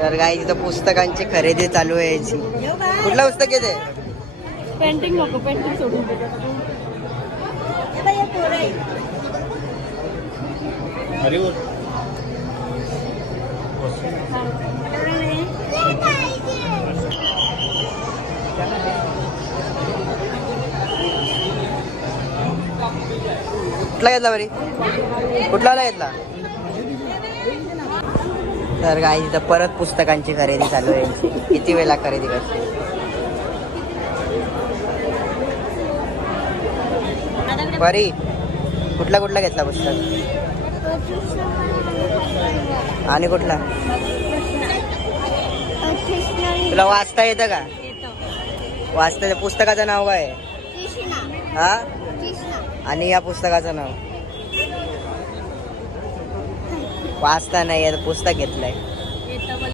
तर काय इथं पुस्तकांची खरेदी चालू आहे याची. कुठलं पुस्तक आहे ते? पेंटिंग नको, पेंटिंग सोडून दे. कुठला घेतला बरी? कुठला घेतला? तर काय इथं परत पुस्तकांची खरेदी चालू आहे. किती वेळा खरेदी करते? बरी कुठला कुठला घेतला पुस्तक? आणि कुठला? तुला वाचता येतं का? वाचता येतं. पुस्तकाचं नाव काय आहे? हा? आणि या पुस्तकाचं नाव? वाचता नाही, पुस्तक घेतलंय.